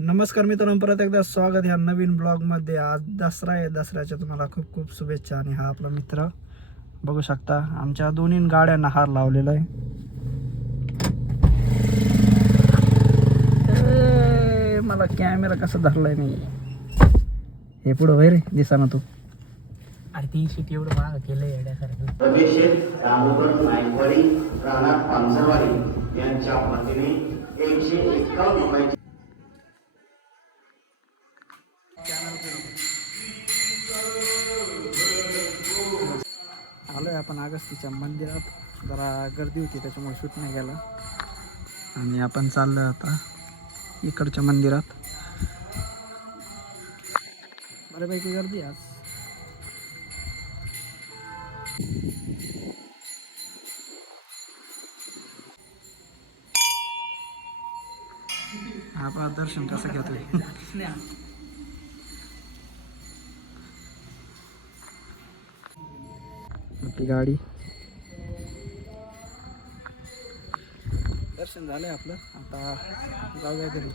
नमस्कार मित्रांनो, परत एकदा स्वागत ह्या नवीन ब्लॉगमध्ये. आज दसरा आहे. दसऱ्याच्या तुम्हाला खूप खूप शुभेच्छा. आणि हा आपला मित्र बघू शकता, आमच्या दोन्ही गाड्यांना हार लावलेला आहे. मला कॅमेरा कसा धरलाय मी, हे पुढं वैरे दिसा ना तू. अरे ती शीट एवढं महाग केलंय येण्यासारखं. प्रवेशेत दामोदर नायकवाडी राणा पानसरवाडी यांच्या वतीने 151 रुपयाची आलोय आपण अगस्तीच्या मंदिरात. जरा गर्दी होती त्याच्यामुळे शूट नाही गेला. आणि आपण चाललोय आता इकडच्या मंदिरात. बऱ्यापैकी गर्दी आज. आपण दर्शन कसं घेतोय. आपली गाडी, दर्शन झालंय आपलं. आता जाऊया घरी.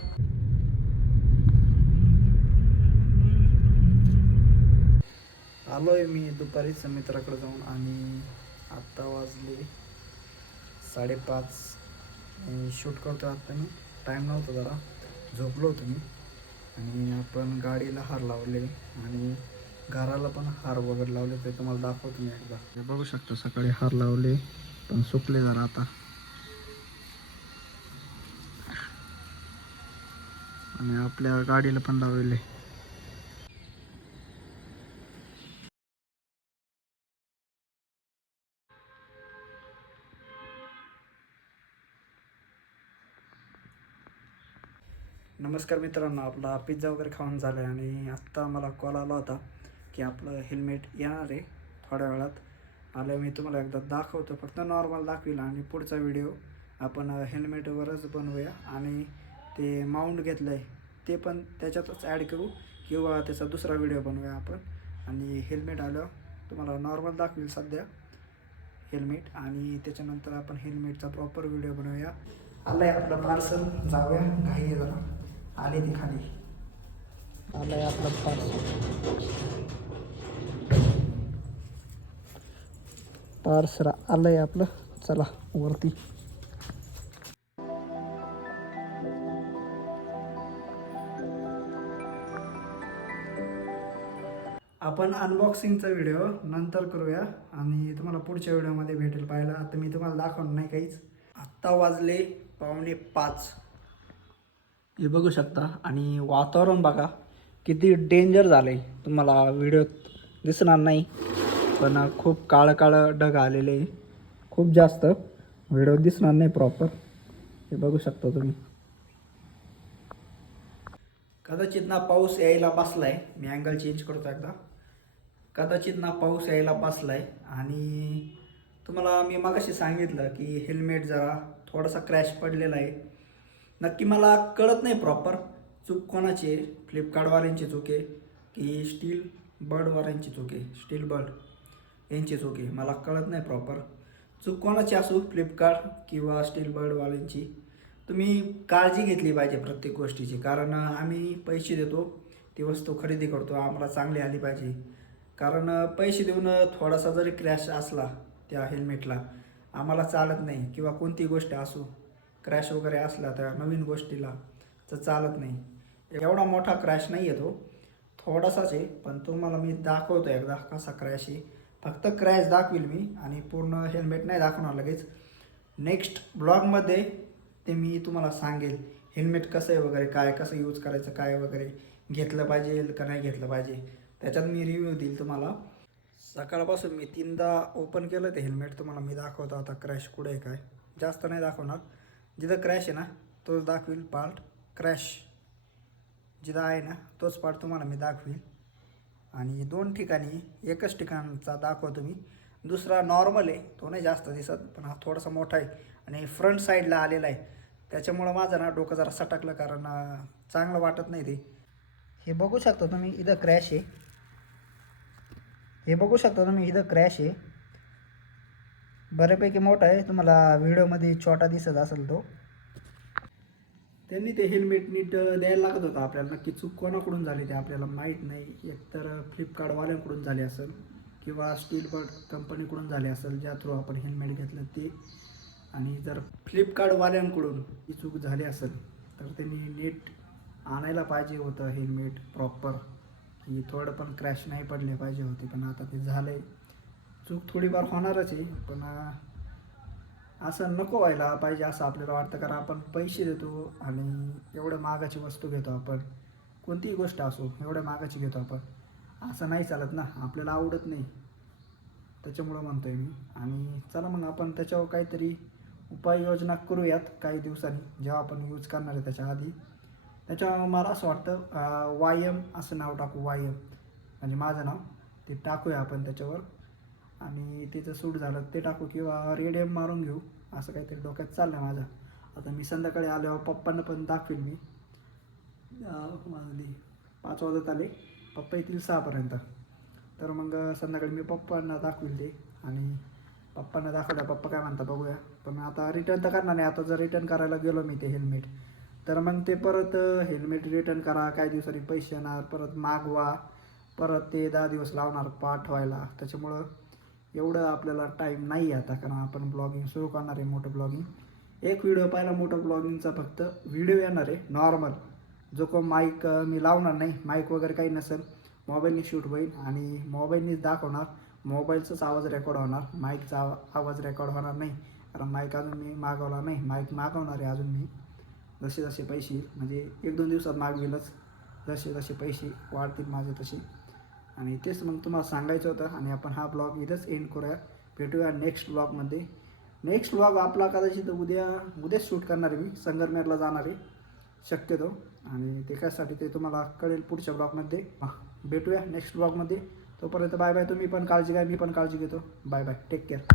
आलोय मी दुपारीच मित्राकडे जाऊन. आणि आत्ता वाजले 5:30. शूट करतो आता मी. टाईम नव्हता, जरा झोपलो होतो मी. आणि आपण गाडीला हार लावले आणि घराला पण हार वगैरे लावले. ते तुम्हाला दाखवतो मी एकदा. हे बघू शकता, सकाळी हार लावले पण सुकले जरा आता. आणि आपल्या गाडीला पण लावले. नमस्कार मित्रांनो, आपला पिझ्झा वगैरे खाऊन झालं आहे. आणि आत्ता मला कॉल आला होता की आपलं हेल्मेट येणार आहे थोड्या वेळात. आलं मी तुम्हाला एकदा दाखवतो, फक्त नॉर्मल दाखविला. आणि पुढचा व्हिडिओ आपण हेल्मेटवरच बनवूया. आणि ते माउंट घेतलं आहे ते पण त्याच्यातच ॲड करू, किंवा त्याचा दुसरा व्हिडिओ बनवूया आपण. आणि हेल्मेट आलं तुम्हाला नॉर्मल दाखवेल सध्या हेल्मेट. आणि त्याच्यानंतर आपण हेल्मेटचा प्रॉपर व्हिडिओ बनवूया. आलं आहे आपलं पार्सल, जाऊया. घाई आहे जरा, आले ती खाली. आलं आहे आपलं पार्सल आलं आहे आपलं. चला वरती. आपण अनबॉक्सिंगचा व्हिडिओ नंतर करूया आणि तुम्हाला पुढच्या व्हिडिओमध्ये भेटेल पाहायला. आता मी तुम्हाला दाखवणार नाही काहीच. आत्ता वाजले 4:45. हे बघू शकता. आणि वातावरण बघा किती डेंजर झालं आहे. तुम्हाला व्हिडिओत दिसणार नाही पण खूप काळं काळं ढग आलेले आहे. खूप जास्त व्हिडिओ दिसणार नाही प्रॉपर. हे बघू शकता तुम्ही. कदाचित ना पाऊस यायला बसला आहे. मी अँगल चेंज करतो एकदा. कदाचित ना पाऊस यायला बसला आहे. आणि तुम्हाला मी मगाशी सांगितलं की हेल्मेट जरा थोडासा क्रॅश पडलेला आहे. नक्की मला कळत नाही प्रॉपर चूक कोणाची आहे. फ्लिपकार्टवाल्यांची चूक आहे की स्टील बर्डवाल्यांची चूक आहे. स्टील बर्ड यांची चूक आहे, मला कळत नाही प्रॉपर. चूक कोणाची असो, फ्लिपकार्ट किंवा स्टील बर्डवाल्यांची, तुम्ही काळजी घेतली पाहिजे प्रत्येक गोष्टीची. कारण आम्ही पैसे देतो, ती वस्तू खरेदी करतो, आम्हाला चांगली आली पाहिजे. कारण पैसे देऊन थोडासा जरी क्रॅश असला त्या हेल्मेटला आम्हाला चालत नाही. किंवा कोणती गोष्ट असो, क्रॅश वगैरे असला त्या नवीन गोष्टीला तर चालत नाही. एवढा मोठा क्रॅश नाही आहे तो, थोडासाच आहे. पण तुम्हाला मी दाखवतो एकदा कसा क्रॅश आहे. फक्त क्रॅश दाखवील मी आणि पूर्ण हेल्मेट नाही दाखवणार लगेच. नेक्स्ट ब्लॉगमध्ये ते मी तुम्हाला सांगेल हेल्मेट कसं आहे वगैरे, काय कसं यूज करायचं, काय वगैरे घेतलं पाहिजे का नाही घेतलं पाहिजे, त्याच्यात मी रिव्ह्यू देईल तुम्हाला. सकाळपासून मी 3दा ओपन केलं ते हेल्मेट. तुम्हाला मी दाखवतो आता क्रॅश कुठे आहे काय. जास्त नाही दाखवणार, जिथं क्रॅश आहे ना तोच दाखवील पार्ट. क्रॅश जिथं आहे ना तोच पार्ट तुम्हाला मी दाखवील. आणि 2 ठिकाणी एकच ठिकाणचा दाखवतो मी. दुसरा नॉर्मल आहे, तो नाही जास्त दिसत, पण हा थोडासा मोठा आहे आणि फ्रंट साईडला आलेला आहे. त्याच्यामुळं माझं ना डोकं जरा सटकलं, कारण चांगलं वाटत नाही ते. हे बघू शकता तुम्ही, इथं क्रॅश आहे. हे बघू शकता तुम्ही, इथं क्रॅश आहे. बऱ्यापैकी मोठा आहे. तुम्हाला व्हिडिओमध्ये छोटा दिसत असेल तो. त्यांनी ते हेल्मेट नीट द्यायला लागत होतं आपल्याला. नक्की चूक कोणाकडून झाली ते आपल्याला माहीत नाही. एकतर फ्लिपकार्टवाल्यांकडून झाली असेल किंवा स्टील बर्ड कंपनीकडून झाली असेल, ज्या थ्रू आपण हेल्मेट घेतलं ते. आणि जर फ्लिपकार्टवाल्यांकडून ही चूक झाली असेल तर त्यांनी नीट आणायला पाहिजे होतं हेल्मेट प्रॉपर, की थोडं पण क्रॅश नाही पडले पाहिजे होते. पण आता ते झालं आहे. चूक थोडीफार होणारच आहे, पण असं नको व्हायला पाहिजे असं आपल्याला वाटतं. कारण आपण पैसे देतो आणि एवढं महागाची वस्तू घेतो आपण, कोणतीही गोष्ट असो एवढ्या महागाची घेतो आपण, असं नाही चालत ना, आपल्याला आवडत नाही. त्याच्यामुळं म्हणतो आहे मी. आणि चला मग आपण त्याच्यावर काहीतरी उपाययोजना करूयात काही दिवसांनी, जेव्हा आपण यूज करणार आहे त्याच्या आधी. त्याच्यावर मला असं वाटतं वायम असं नाव टाकू, वायम म्हणजे माझं नाव, ते टाकूया आपण त्याच्यावर. आणि तिचं सूट झालं ते टाकू किंवा रेडियम मारून घेऊ, असं काहीतरी डोक्यात चाललं आहे माझं. आता मी संध्याकाळी आल्यावर पप्पांना पण दाखवेल मी. वाजले 5 वाजत आले, पप्पा येतील 6पर्यंत. तर मग संध्याकाळी मी पप्पांना दाखवेल ते. आणि पप्पांना दाखवल्या पप्पा काय म्हणता बघूया. पण आता रिटर्न तर करणार नाही. आता जर रिटर्न करायला गेलो मी ते हेल्मेट, तर मग ते परत हेल्मेट रिटर्न करा, काही दिवसांनी पैसे येणार, परत मागवा, परत ते 10 दिवस लावणार पाठवायला. त्याच्यामुळं एवढं आपल्याला टाईम नाही आहे आता, कारण आपण ब्लॉगिंग सुरू करणार आहे, मोठं ब्लॉगिंग. एक व्हिडिओ पाहिला मोठं ब्लॉगिंगचा, फक्त व्हिडिओ येणार आहे नॉर्मल, जो को माईक मी लावणार नाही, माईक वगैरे काही नसेल, मोबाईलने शूट होईल आणि मोबाईलनेच दाखवणार. मोबाईलचाच आवाज रेकॉर्ड होणार, माईकचा आवाज रेकॉर्ड होणार नाही. कारण माईक अजून मी मागवला नाही, माईक मागवणार आहे अजून मी. जसे जसे पैसे येईल, म्हणजे 1-2 दिवसात मागवेलच, जसे जसे पैसे वाढतील माझे तसे. आणि तेच मग तुम्हाला सांगायचं होतं. आणि आपण हा ब्लॉग इथंच एंड करूया. भेटूया नेक्स्ट ब्लॉगमध्ये. नेक्स्ट ब्लॉग आपला कदाचित उद्याच शूट करणार आहे मी, संगमनेरला जाणार आहे शक्यतो. आणि ते कशासाठी ते तुम्हाला कळेल पुढच्या ब्लॉगमध्ये. भेटूया नेक्स्ट ब्लॉगमध्ये. तोपर्यंत बाय बाय. तुम्ही पण काळजी घ्या, मी पण काळजी घेतो. Bye bye, take care.